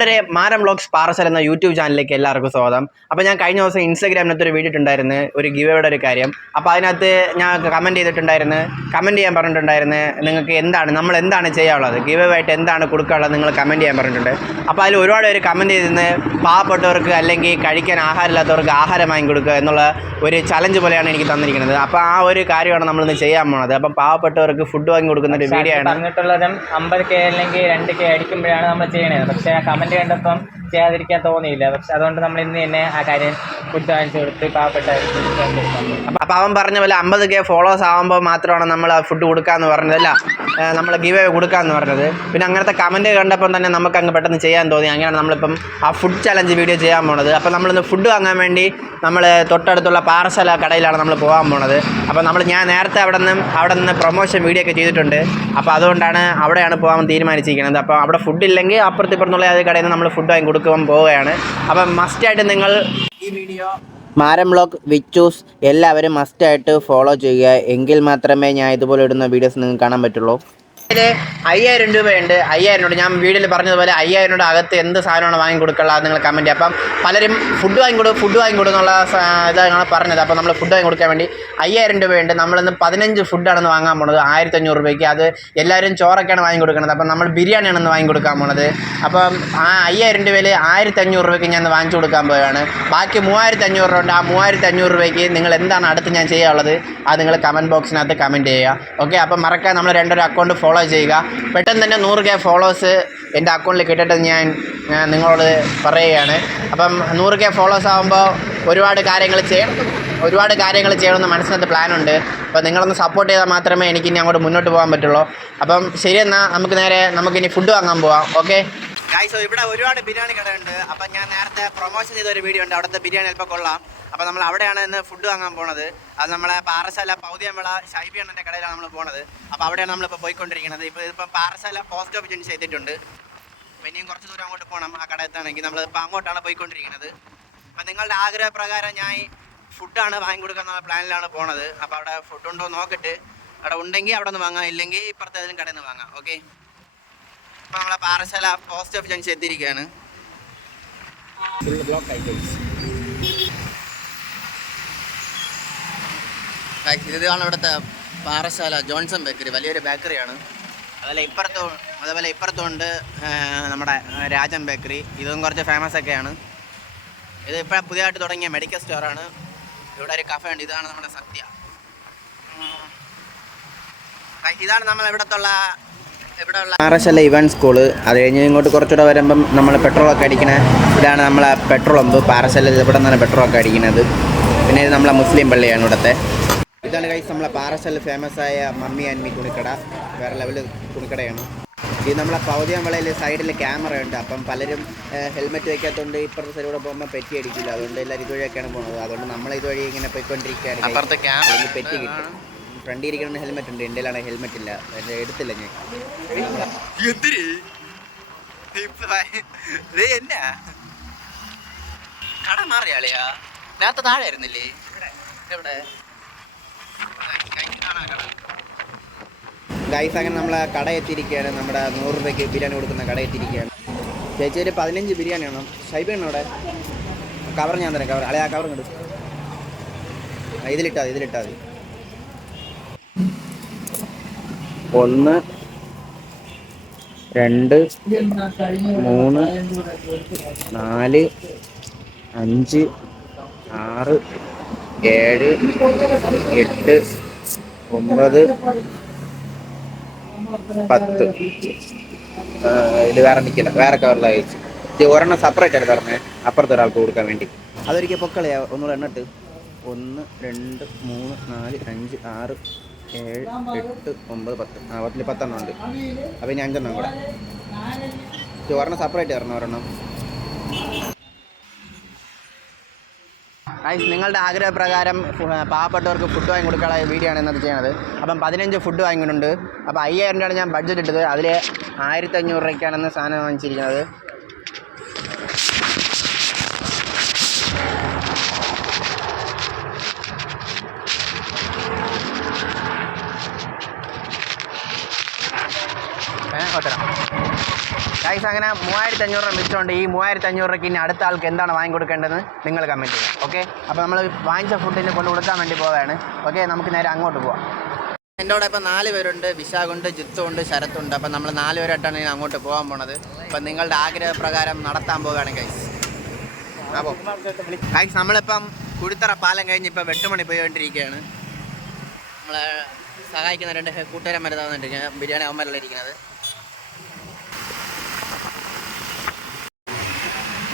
കൂട്ടുകാരുടെ മാരം vlogs parcel എന്ന യൂട്യൂബ് ചാനലിലേക്ക് എല്ലാവർക്കും സ്വാഗതം. അപ്പോൾ ഞാൻ കഴിഞ്ഞ ദിവസം ഇൻസ്റ്റാഗ്രാമിനകത്ത് ഒരു വീഡിയോ ഇട്ടുണ്ടായിരുന്നു ഒരു ഗിവയുടെ ഒരു കാര്യം. അപ്പോൾ അതിനകത്ത് ഞാൻ കമന്റ് ചെയ്തിട്ടുണ്ടായിരുന്നു കമന്റ് ചെയ്യാൻ പറഞ്ഞിട്ടുണ്ടായിരുന്നു നിങ്ങൾക്ക് എന്താണ് നമ്മൾ എന്താണ് ചെയ്യാനുള്ളത്? ഗിവായിട്ട് എന്താണ് കൊടുക്കാനുള്ളത് നിങ്ങൾ കമന്റ് ചെയ്യാൻ പറഞ്ഞിട്ടുണ്ട്. അപ്പോൾ അതിൽ ഒരുപാട് പേര് കമന്റ് ചെയ്തിരുന്ന് പാവപ്പെട്ടവർക്ക് അല്ലെങ്കിൽ കഴിക്കാൻ ആഹാരമില്ലാത്തവർക്ക് ആഹാരം വാങ്ങി കൊടുക്കുക എന്നുള്ള ഒരു ചലഞ്ച് പോലെയാണ് എനിക്ക് തന്നിരിക്കുന്നത്. അപ്പോൾ ആ ഒരു കാര്യമാണ് നമ്മളിന്ന് ചെയ്യാൻ പോണത്. അപ്പം പാവപ്പെട്ടവർക്ക് ഫുഡ് വാങ്ങി കൊടുക്കുന്ന ഒരു വീഡിയോ ആണ്. പറഞ്ഞിട്ടുള്ളതും അമ്പത് കെ അല്ലെങ്കിൽ രണ്ട് കെ അടിക്കുമ്പോഴാണ് നമ്മൾ ചെയ്യണത്. പക്ഷേ ആ കമന്റ് കണ്ടപ്പം ചെയ്യാതിരിക്കാൻ തോന്നിയില്ല. പക്ഷെ അതുകൊണ്ട് നമ്മൾ ഇന്ന് തന്നെ ആ കാര്യം ഫുഡ് വാങ്ങിച്ചു കൊടുത്ത് പാവപ്പെട്ട അപ്പം അവൻ പറഞ്ഞ പോലെ അമ്പത് കെ ഫോളോവേഴ്സ് ആകുമ്പോൾ മാത്രമാണ് നമ്മൾ ഫുഡ് കൊടുക്കാമെന്ന് പറഞ്ഞതല്ല നമ്മൾ ഗീവ് കൊടുക്കാമെന്ന് പറഞ്ഞത്. പിന്നെ അങ്ങനത്തെ കമന്റ് കണ്ടപ്പം തന്നെ നമുക്ക് അങ്ങ് പെട്ടെന്ന് ചെയ്യാൻ തോന്നി. അങ്ങനെയാണ് നമ്മളിപ്പം ആ ഫുഡ് ചലഞ്ച് വീഡിയോ ചെയ്യാൻ പോണത്. അപ്പം നമ്മളിന്ന് ഫുഡ് വാങ്ങാൻ വേണ്ടി നമ്മൾ തൊട്ടടുത്തുള്ള പാർസല കടയിലാണ് നമ്മൾ പോകാൻ പോണത്. അപ്പം നമ്മൾ ഞാൻ നേരത്തെ അവിടെ നിന്ന് അവിടെ നിന്ന് പ്രൊമോഷൻ വീഡിയോ ഒക്കെ ചെയ്തിട്ടുണ്ട്. അപ്പോൾ അതുകൊണ്ടാണ് അവിടെയാണ് പോകാൻ തീരുമാനിച്ചിരിക്കുന്നത്. അപ്പോൾ അവിടെ ഫുഡ് ഇല്ലെങ്കിൽ അപ്പുറത്തിപ്പുറത്തുള്ള കടയിൽ നിന്ന് നമ്മൾ ഫുഡ് വാങ്ങി കൊടുക്കുവാൻ പോവുകയാണ്. അപ്പം മസ്റ്റായിട്ട് നിങ്ങൾ ഈ വീഡിയോ മാരം ബ്ലോഗ് വിച്ചൂസ് എല്ലാവരും മസ്റ്റായിട്ട് ഫോളോ ചെയ്യുക. എങ്കിൽ മാത്രമേ ഞാൻ ഇതുപോലെ ഇടുന്ന വീഡിയോസ് നിങ്ങൾക്ക് കാണാൻ പറ്റുള്ളൂ. ഇതിൽ അയ്യായിരം രൂപയുണ്ട്. അയ്യായിരം രൂപ ഞാൻ വീഡിയോയിൽ പറഞ്ഞതുപോലെ അയ്യായിരം രൂപ അകത്ത് എന്ത് സാധനമാണ് വാങ്ങി കൊടുക്കുക നിങ്ങൾ കമന്റ് അപ്പം പലരും ഫുഡ് വാങ്ങി കൊടുക്കും ഫുഡ് വാങ്ങി കൊടുക്കുന്നുള്ള ഇതാണ് പറഞ്ഞത്. അപ്പോൾ നമ്മൾ ഫുഡ് വാങ്ങി കൊടുക്കാൻ വേണ്ടി അയ്യായിരം രൂപയുണ്ട്. നമ്മളിന്ന് പതിനഞ്ച് ഫുഡാണെന്ന് വാങ്ങാൻ പോണത്. ആയിരത്തി അഞ്ഞൂറ് രൂപയ്ക്ക്. അത് എല്ലാവരും ചോറൊക്കെയാണ് വാങ്ങി കൊടുക്കുന്നത് അപ്പം നമ്മൾ ബിരിയാണിയാണെന്ന് വാങ്ങി കൊടുക്കാൻ പോണത്. അപ്പം ആ അയ്യായിരം രൂപയിൽ ആയിരത്തി അഞ്ഞൂറ് രൂപയ്ക്ക് ഞാൻ വാങ്ങിച്ചു കൊടുക്കാൻ പോവുകയാണ്. ബാക്കി മൂവായിരത്തി അഞ്ഞൂറ് രൂപ ഉണ്ട്. ആ മൂവായിരത്തി അഞ്ഞൂറ് രൂപയ്ക്ക് നിങ്ങൾ എന്താണ് അടുത്ത് ഞാൻ ചെയ്യാനുള്ളത്? അത് നിങ്ങൾ കമന്റ് ബോക്സിനകത്ത് കമന്റ് ചെയ്യുക. ഓക്കെ അപ്പം മറക്കാൻ നമ്മൾ രണ്ടൊരു അക്കൗണ്ട് ഫോളോ ചെയ്യുക. പെട്ടെന്ന് തന്നെ നൂറ് കെ ഫോളോവേഴ്സ് എന്റെ അക്കൗണ്ടിൽ കിട്ടട്ടെ ഞാൻ ഞാൻ നിങ്ങളോട് പറയുകയാണ്. അപ്പം നൂറ് കെ ഫോളോവേഴ്സ് ആകുമ്പോൾ ഒരുപാട് കാര്യങ്ങൾ ചെയ്യണം. ഒരുപാട് കാര്യങ്ങൾ ചെയ്യണമെന്ന് മനസ്സിനകത്ത് പ്ലാനുണ്ട് അപ്പോൾ നിങ്ങളൊന്ന് സപ്പോർട്ട് ചെയ്താൽ മാത്രമേ എനിക്കിനി അങ്ങോട്ട് മുന്നോട്ട് പോകാൻ പറ്റുള്ളൂ. അപ്പം ശരിയെന്നാൽ നമുക്ക് നേരെ നമുക്കിനി ഫുഡ് വാങ്ങാൻ പോവാം. ഓക്കെ ഗായ്സോ ഇവിടെ ഒരുപാട് ബിരിയാണി കടയുണ്ട്. അപ്പം ഞാൻ നേരത്തെ പ്രൊമോഷൻ ചെയ്ത ഒരു വീഡിയോ ഉണ്ട്. അവിടുത്തെ ബിരിയാണി അല്പം കൊള്ളാം. അപ്പോൾ നമ്മൾ അവിടെയാണ് ഇന്ന് ഫുഡ് വാങ്ങാൻ പോണത്. അത് നമ്മളെ പാറശാല പൗതിയമ്പള ഷൈബി അണ്ണന്റെ കടയിലാണ് നമ്മൾ പോണത്. അപ്പോൾ അവിടെയാണ് നമ്മളിപ്പോൾ പോയിക്കൊണ്ടിരിക്കുന്നത് ഇപ്പോൾ ഇപ്പൊ പാറശാല പോസ്റ്റ് ഓഫീസ് ജംഗ്ഷൻ ചെയ്തിട്ടുണ്ട്. പിന്നെയും ഇനിയും കുറച്ച് ദൂരം അങ്ങോട്ട് പോകണം ആ കട എത്താണെങ്കിൽ നമ്മൾ ഇപ്പോൾ അങ്ങോട്ടാണ് പോയിക്കൊണ്ടിരിക്കുന്നത് അപ്പോൾ നിങ്ങളുടെ ആഗ്രഹപ്രകാരം ഞാൻ ഫുഡാണ് വാങ്ങി കൊടുക്കാന്നുള്ള പ്ലാനിലാണ് പോണത്. അപ്പോൾ അവിടെ ഫുഡ് ഉണ്ടോ നോക്കിട്ട് അവിടെ ഉണ്ടെങ്കിൽ അവിടെ നിന്ന് വാങ്ങാം. ഇല്ലെങ്കിൽ ഇപ്പുറത്തെ കടയിൽ നിന്ന് വാങ്ങാം. ഓക്കെ ഇപ്പോൾ നമ്മളെ പാറശാല പോസ്റ്റ് ഓഫീസ് ജംഗ്ഷൻ എത്തിയിരിക്കുകയാണ് ഇതാണ് ഇവിടുത്തെ പാറശാല ജോൺസൺ ബേക്കറി വലിയൊരു ബേക്കറിയാണ് അതുപോലെ ഇപ്പുറത്തും അതുപോലെ ഇപ്പുറത്തുണ്ട് നമ്മുടെ രാജൻ ബേക്കറി. ഇതും കുറച്ച് ഫേമസ് ഒക്കെയാണ്. ഇത് ഇപ്പോഴാണ് പുതിയതായിട്ട് തുടങ്ങിയ മെഡിക്കൽ സ്റ്റോറാണ് ഇവിടെ ഒരു കഫേ ഉണ്ട് ഇതാണ് നമ്മുടെ സത്യ. ഇതാണ് നമ്മൾ ഇവിടത്തുള്ള പാറശാല ഇവൻ സ്കൂൾ അത് കഴിഞ്ഞ് ഇങ്ങോട്ട് കുറച്ചുകൂടെ വരുമ്പം നമ്മൾ പെട്രോളൊക്കെ അടിക്കണ. ഇതാണ് നമ്മളെ പെട്രോൾ പമ്പ് പാറശാല ഇവിടെ നിന്നാണ് പെട്രോളൊക്കെ അടിക്കുന്നത് പിന്നെ ഇത് നമ്മളെ മുസ്ലിം പള്ളിയാണ് ഇവിടുത്തെ. ഇതാണ് കൈസ് നമ്മളെ പാറശാല ഫേമസ് ആയ മമ്മി ആൻഡ് മീ തുണിക്കട. വേറെ ലെവൽ തുണിക്കടയാണ്. ഇത് നമ്മളെ പൗതിയമ്പളയിൽ സൈഡിൽ ക്യാമറ ഉണ്ട്. അപ്പം പലരും ഹെൽമെറ്റ് വയ്ക്കാത്തതുകൊണ്ട് ഇപ്പുറത്തെ സൈഡിലൂടെ പോകുമ്പോൾ പെറ്റി അടിക്കില്ല. അതുകൊണ്ട് എല്ലാവരും ഇതുവഴിയൊക്കെയാണ് പോകുന്നത്. അതുകൊണ്ട് നമ്മൾ ഇതുവഴി ഇങ്ങനെ പോയിക്കൊണ്ടിരിക്കുകയാണ് പെറ്റി കിട്ടും. ഫ്രണ്ടിൽ ഇരിക്കുന്ന ഹെൽമെറ്റ് ഉണ്ട്. എന്റെ ഹെൽമെറ്റ് ഇല്ല. എടുത്തില്ല ഞാൻ. എന്നാ? കട മാറിയാളിയാ നേരത്തെ താഴെ ആയിരുന്നില്ലേ? എവിടെ? ഗൈസ് അങ്ങനെ നമ്മളെ കട എത്തിയിരിക്കുകയാണ്. നമ്മുടെ നൂറ് രൂപയ്ക്ക് ബിരിയാണി കൊടുക്കുന്ന കട എത്തിയിരിക്കുകയാണ്. ചേച്ചി ഒരു പതിനഞ്ച് ബിരിയാണി വേണം. ഷൈബാണ് അവിടെ? കവർ ഞാൻ തരാം കവർ. അളയാ കവർ ഇങ്ങോട്ട് ആ, ഇതിലിട്ടാ മതി ഇതിലിട്ടാ മതി. ഒന്ന് രണ്ട് മൂന്ന് നാല് അഞ്ച് ആറ് ഏഴ് എട്ട് ഒമ്പത് പത്ത്. ഇത് വേറെ നിൽക്കില്ല. വേറെ കവറിൽ അയച്ചു ഇത് ഒരെണ്ണം സെപ്പറേറ്റ് ആണ് പറഞ്ഞത് അപ്പുറത്തെ ഒരാൾക്ക് കൊടുക്കാൻ വേണ്ടി. അതൊരിക്കൽ പൊക്കളയാ. ഒന്നുകൂടെ എണ്ണിട്ട് ഒന്ന് രണ്ട് മൂന്ന് നാല് അഞ്ച് ആറ് ഏഴ് എട്ട് ഒമ്പത് പത്ത്. ആ പത്തിൽ പത്തെണ്ണം ഉണ്ട്. അപ്പോൾ ഇനി അഞ്ചെണ്ണം കൂടെ. ഒരെണ്ണം സെപ്പറേറ്റ് തരണം ഒരെണ്ണം. ഗൈസ് നിങ്ങളുടെ ആഗ്രഹപ്രകാരം പാവപ്പെട്ടവർക്ക് ഫുഡ് വാങ്ങി കൊടുക്കാനുള്ള വീഡിയോ ആണ് ഇന്നത്തെ ചെയ്യണത്. അപ്പം പതിനഞ്ച് ഫുഡ് വാങ്ങിയിട്ടുണ്ട്. അപ്പോൾ അയ്യായിരം രൂപയാണ് ഞാൻ ബഡ്ജറ്റ് ഇട്ടത്. അതിൽ ആയിരത്തി അഞ്ഞൂറ് രൂപയ്ക്കാണ് ഇന്ന് സാധനം വാങ്ങിച്ചിരിക്കുന്നത്. ഓട്ടരാ ഗൈസ് അങ്ങനെ മൂവായിരത്തി അഞ്ഞൂറ് രൂപ മിച്ചമുണ്ട് ഈ മൂവായിരത്തി അഞ്ഞൂറ് രൂപയ്ക്ക് ഇനി അടുത്ത ആൾക്ക് എന്താണ് വാങ്ങി കൊടുക്കേണ്ടത് നിങ്ങൾ കമന്റ് ചെയ്യുക ഓക്കെ അപ്പോൾ നമ്മൾ വാങ്ങിച്ച ഫുഡിനെ കൊണ്ട് കൊടുക്കാൻ വേണ്ടി പോവുകയാണ് ഓക്കെ നമുക്ക് നേരെ അങ്ങോട്ട് പോവാം. എന്റെ കൂടെ ഇപ്പോൾ നാല് പേരുണ്ട്. വിശാഖുണ്ട് ജിത്തുണ്ട് ശരത്തുണ്ട്. അപ്പം നമ്മൾ നാല് പേരായിട്ടാണ് ഇനി അങ്ങോട്ട് പോകാൻ പോണത്. അപ്പം നിങ്ങളുടെ ആഗ്രഹപ്രകാരം നടത്താൻ പോവുകയാണ് ഗൈസ് അപ്പോൾ ഗൈസ് നമ്മളിപ്പം കുടിത്തറ പാലം കഴിഞ്ഞ് ഇപ്പം വെട്ടുമണി പോയിക്കൊണ്ടിരിക്കുകയാണ്. നമ്മളെ സഹായിക്കുന്ന രണ്ട് കൂട്ടുകാരന്മാരെ തന്നിട്ടിരിക്കുന്നത് ബിരിയാണി അവന്മാരല്ല ഇരിക്കുന്നത്.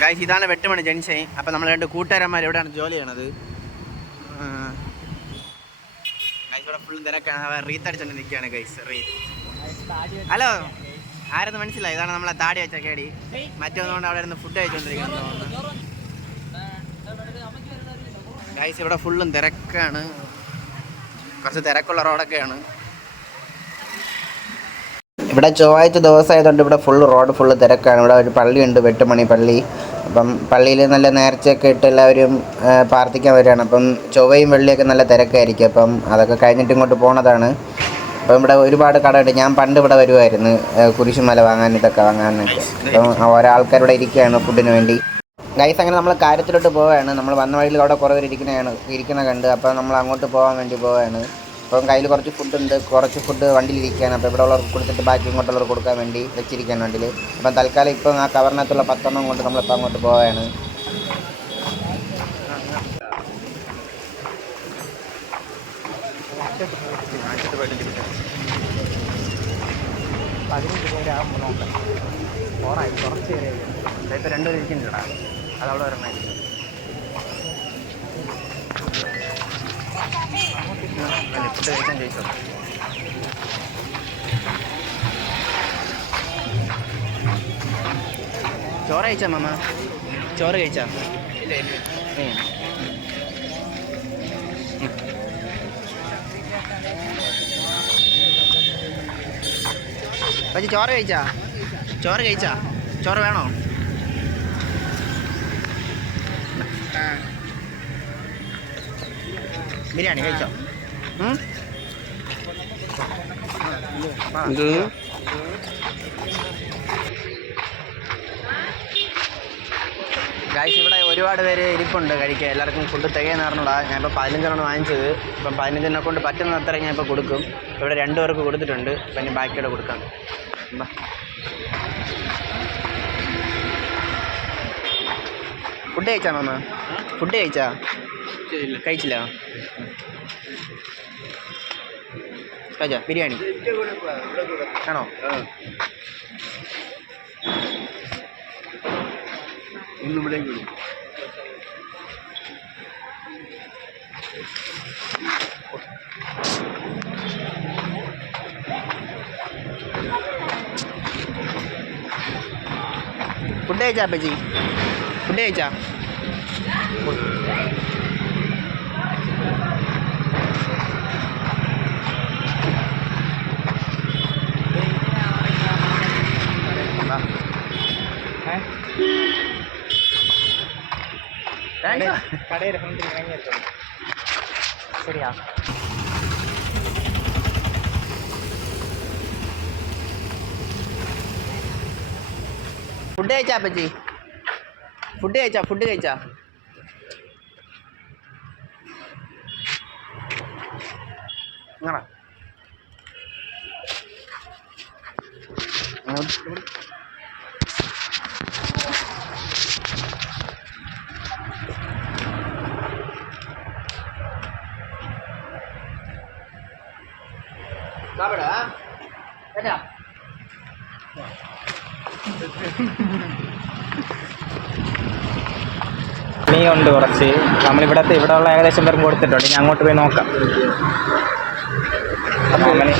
ഗൈസ് ഇതാണ് വെട്ടുമണി ജംഗ്ഷൻ. അപ്പം നമ്മൾ രണ്ട് കൂട്ടുകാരന്മാർ എവിടെയാണ് ജോലി ചെയ്യണത്? ഇവിടെ ഫുൾ തിരക്കാണ് റീത്തടിച്ചോണ്ട് നിൽക്കുകയാണ് ഗൈസ് റീത്ത് ഹലോ ആരെന്ന് മനസ്സിലായി? ഇതാണ് നമ്മളെ താടി വെച്ച കേടി. മറ്റൊന്നുകൊണ്ട് അവിടെ ഇരുന്ന് ഫുഡ് കഴിച്ചുകൊണ്ടിരിക്കുന്നത് തോന്നുന്നു. ഗൈസ് ഇവിടെ ഫുള്ളും തിരക്കാണ്. കുറച്ച് തിരക്കുള്ള റോഡൊക്കെയാണ് ഇവിടെ ചൊവ്വാഴ്ച ദിവസമായതുകൊണ്ട് ഇവിടെ ഫുൾ റോഡ് ഫുള്ള് തിരക്കാണ്. ഇവിടെ ഒരു പള്ളിയുണ്ട് വെട്ടുമണി പള്ളി. അപ്പം പള്ളിയിൽ നല്ല നേർച്ചയൊക്കെ ഇട്ട് എല്ലാവരും പ്രാർത്ഥിക്കാൻ വരികയാണ്. അപ്പം ചൊവ്വയും വെള്ളിയൊക്കെ നല്ല തിരക്കായിരിക്കും. അപ്പം അതൊക്കെ കഴിഞ്ഞിട്ട് ഇങ്ങോട്ട് പോണതാണ്. അപ്പം ഇവിടെ ഒരുപാട് കടയുണ്ട്. ഞാൻ പണ്ട് ഇവിടെ വരുമായിരുന്നു കുരിശുമല വാങ്ങാൻ ഇതൊക്കെ വാങ്ങാനൊക്കെ. അപ്പം ഓരോ ആൾക്കാർ ഇവിടെ ഇരിക്കുകയാണ് ഫുഡിന് വേണ്ടി. ഗൈസ് അങ്ങനെ നമ്മൾ കാര്യത്തിലോട്ട് പോവുകയാണ്. നമ്മൾ വന്ന വഴിയിൽ അവിടെ കുറേ ഇരിക്കുന്നതാണ് ഇരിക്കുന്ന കണ്ട്. അപ്പം നമ്മൾ അങ്ങോട്ട് പോകാൻ വേണ്ടി പോവുകയാണ് അപ്പം കയ്യിൽ കുറച്ച് ഫുഡ് ഉണ്ട് കുറച്ച് ഫുഡ് വണ്ടിയിൽ ഇരിക്കാൻ അപ്പോൾ ഇവിടെ ഉള്ളവർക്ക് കൊടുത്തിട്ട് ബാക്കി ഇങ്ങോട്ടുള്ളവർക്ക് കൊടുക്കാൻ വേണ്ടി വെച്ചിരിക്കാൻ വണ്ടിയിൽ അപ്പം തൽക്കാലം ഇപ്പം ആ കവറിനകത്തുള്ള പത്തെണ്ണം കൊണ്ട് നമ്മളിപ്പോൾ അങ്ങോട്ട് പോവുകയാണ് പതിനഞ്ച് പേരാകുമ്പോൾ നോക്കാം കുറച്ച് പേരെ ഇപ്പം രണ്ടുപേരും ഇരിക്കുന്നുണ്ടാ അതവിടെ വരണേ. ഫുഡ് കഴിക്കാൻ ചോദിച്ചോ ചോറ് കഴിച്ചാ മാമ? ചോറ് കഴിച്ചാ. പച്ചി ചോറ് കഴിച്ചാ? ചോറ് കഴിച്ചാ? ചോറ് വേണോ? ബിരിയാണി കഴിച്ചോ? ഗായ്സ് ഇവിടെ ഒരുപാട് പേര് ഇരിപ്പുണ്ട് കഴിക്കാൻ. എല്ലാവർക്കും ഫുഡ് തികയെന്ന് പറഞ്ഞുള്ള ഞാൻ ഇപ്പോൾ പതിനഞ്ചെണ്ണം വാങ്ങിച്ചത്. ഇപ്പം പതിനഞ്ചെണ്ണം കൊണ്ട് പറ്റുന്ന അത്ര ഞാൻ ഇപ്പോൾ കൊടുക്കും. ഇവിടെ രണ്ട് പേർക്ക് കൊടുത്തിട്ടുണ്ട്. ഇപ്പം ഇനി ബാക്കിയുടെ കൊടുക്കാം. ഫുഡ് കഴിച്ചാ മാമ? ഫുഡ് കഴിച്ചാ? കഴിച്ചില്ല? കഴിച്ചാ? ബിരിയാണി. ആണോ? ഫുഡ് കഴിച്ചാ അപ്പച്ചി? ഫുഡ് കഴിച്ചാ? വാ. താങ്ക്സ്. കടയിൽ ഫ്രണ്ടിൽ വാങ്ങിയെടുത്തു ശരിയാ ഫുഡ് കഴിച്ചാ അപ്പച്ചി? ഫുഡ് കഴിച്ചാ ഫുഡ് കഴിച്ചാ? ഇങ്ങടാ. അങ്ങോട്ട്. സാപ്പിടാ കേട്ടാ മീ ഉണ്ട് കുറച്ച് നമ്മളിവിടത്തെ ഇവിടെ ഉള്ള ഏകദേശം പേർക്ക് കൊടുത്തിട്ടുണ്ട് ഇനി അങ്ങോട്ട് പോയി നോക്കാം അങ്ങനെ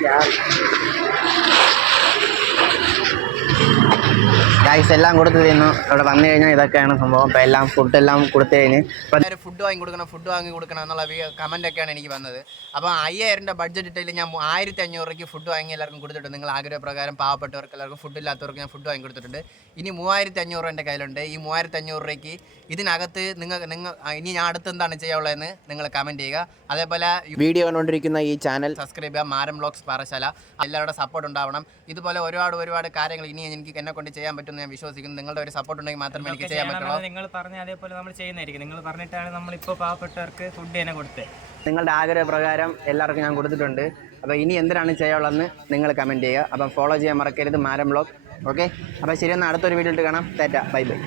വേറെ ഇനി അപ്പുറത്ത് ഗൈസ് എല്ലാം കൊടുത്തു തരുന്നു അവിടെ വന്നു കഴിഞ്ഞാൽ ഇതൊക്കെയാണ് സംഭവം. ഇപ്പം എല്ലാം ഫുഡെല്ലാം കൊടുത്തു കഴിഞ്ഞ് ഫുഡ് വാങ്ങി കൊടുക്കണം ഫുഡ് വാങ്ങി കൊടുക്കണം എന്നുള്ള കമന്റ് ഒക്കെയാണ് എനിക്ക് വന്നത്. അപ്പോൾ അയ്യായിരം രൂപ ബഡ്ജറ്റ് ഇട്ടില്ല ഞാൻ ആയിരത്തി അഞ്ഞൂറ് രൂപയ്ക്ക് ഫുഡ് വാങ്ങി എല്ലാവർക്കും കൊടുത്തിട്ടുണ്ട്. നിങ്ങൾ ആഗ്രഹപ്രകാരം പാവപ്പെട്ടവർക്ക് എല്ലാവർക്കും ഫുഡ് ഇല്ലാത്തവർക്ക് ഞാൻ ഫുഡ് വാങ്ങി കൊടുത്തിട്ടുണ്ട്. ഇനി മൂവായിരത്തി അഞ്ഞൂറ് എന്റെ കയ്യിലുണ്ട്. ഈ മൂവായിരത്തി അഞ്ഞൂറ് രൂപയ്ക്ക് ഇതിനകത്ത് നിങ്ങൾ നിങ്ങൾ ഇനി ഞാൻ അടുത്ത് എന്താണ് ചെയ്യാനുള്ളതെന്ന് നിങ്ങൾ കമന്റ് ചെയ്യുക. അതേപോലെ വീഡിയോ കണ്ടുകൊണ്ടിരിക്കുന്ന ഈ ചാനൽ സബ്സ്ക്രൈബ് ചെയ്യുക. മാരം ബ്ലോഗ്സ് പാറശാല എല്ലാവരുടെ സപ്പോർട്ട് ഉണ്ടാവണം. ഇതുപോലെ ഒരുപാട് ഒരുപാട് കാര്യങ്ങൾ ഇനി എനിക്ക് എന്നെ കൊണ്ട് ചെയ്യാൻ പറ്റുമെന്ന് ഞാൻ വിശ്വസിക്കുന്നു. നിങ്ങളുടെ ഒരു സപ്പോർട്ട് ഉണ്ടെങ്കിൽ മാത്രമേ എനിക്ക് ചെയ്യാൻ പറ്റുള്ളൂ. നിങ്ങൾ പറഞ്ഞ അതേപോലെ നമ്മൾ ചെയ്യുന്നതായിരിക്കും. നിങ്ങൾ പറഞ്ഞിട്ടാണ് നമ്മളിപ്പോൾ പാവപ്പെട്ടവർക്ക് ഫുഡ് തന്നെ കൊടുത്തത്. നിങ്ങളുടെ ആഗ്രഹപ്രകാരം എല്ലാവർക്കും ഞാൻ കൊടുത്തിട്ടുണ്ട്. അപ്പോൾ ഇനി എന്തിനാണ് ചെയ്യാനുള്ളതെന്ന് നിങ്ങൾ കമന്റ് ചെയ്യുക. അപ്പം ഫോളോ ചെയ്യാൻ മറക്കരുത് മാരം ബ്ലോഗ് ഓക്കെ അപ്പോൾ ശരി എന്നാൽ അടുത്തൊരു വീഡിയോ ഇട്ട് കാണാം. തേറ്റ ബൈ ബൈ